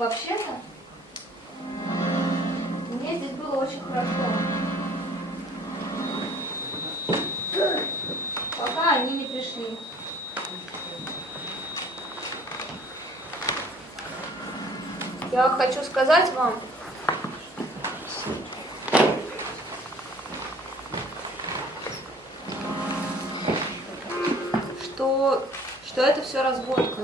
Вообще-то, мне здесь было очень хорошо. Пока они не пришли. Я хочу сказать вам, что это все разводка.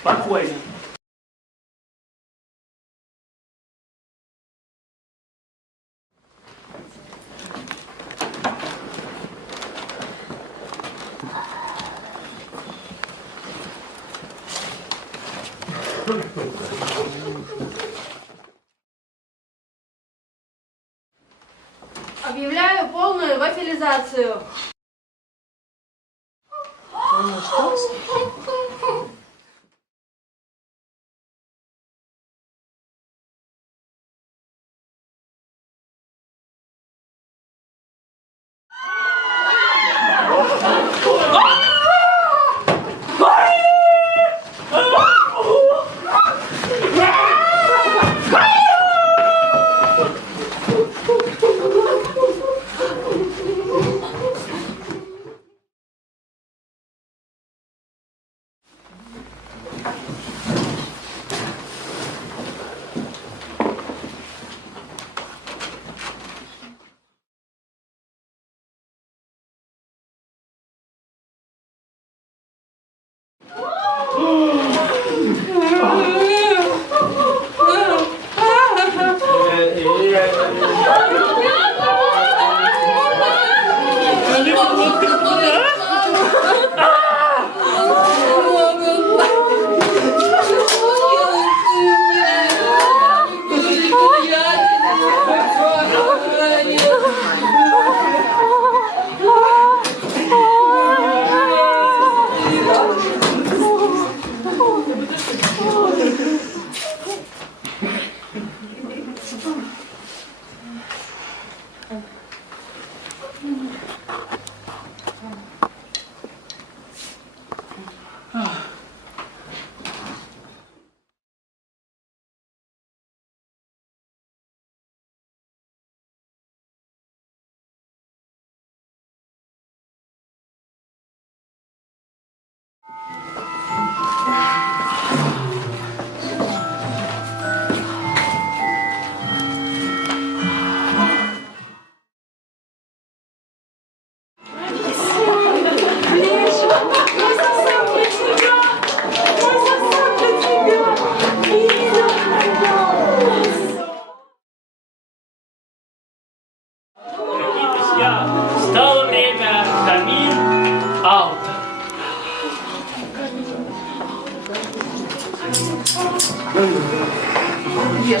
Спокойно. Объявляю полную вафелизацию.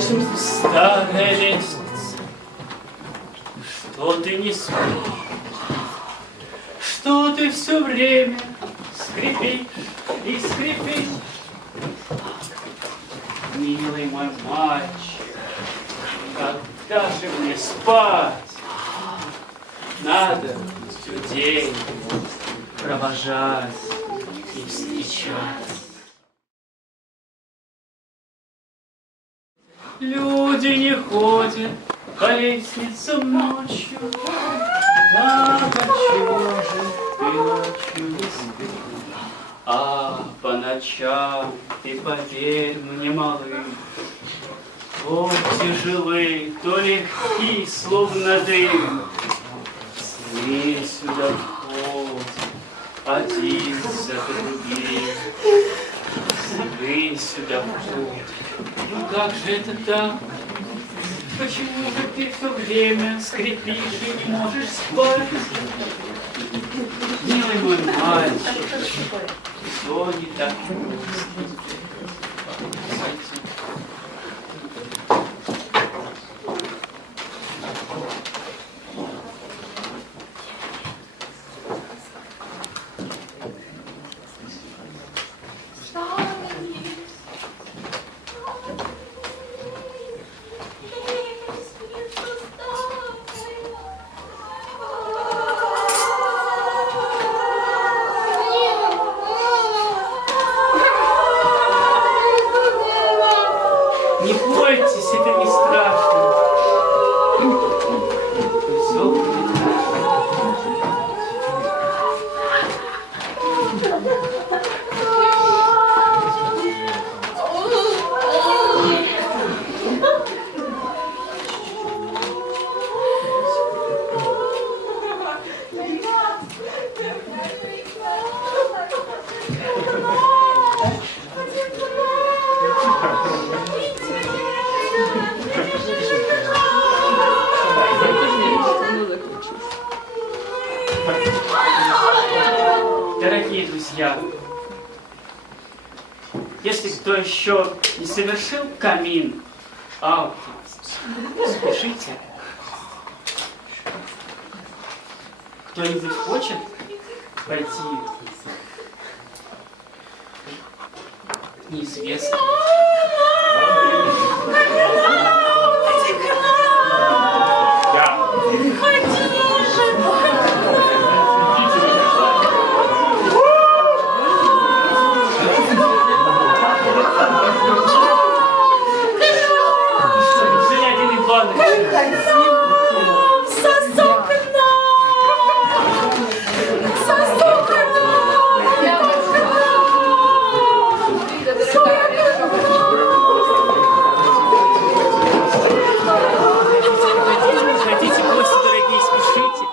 Старая лестница, что ты не спишь? Что ты все время скрипишь и скрипишь? Милый мой мальчик, когда же мне спать? Надо людей провожать и встречать. Люди не ходят по лестницам ночью. Так отчего же ты ночью не спишь? А по ночам ты, поверь мне, малый, то тяжелы, то легки, словно дым. Сны сюда входят, один за другим. Сны сюда входят. Ну как же это так? Почему же ты все время скрипишь и не можешь спать? Милый мой мальчик, все не так просто. Не бойтесь, это не страшно. Все будет Дорогие друзья, если кто еще не совершил камин аута, спешите. Кто-нибудь хочет пойти? Неизвестно. Хотите гости, дорогие, спешите.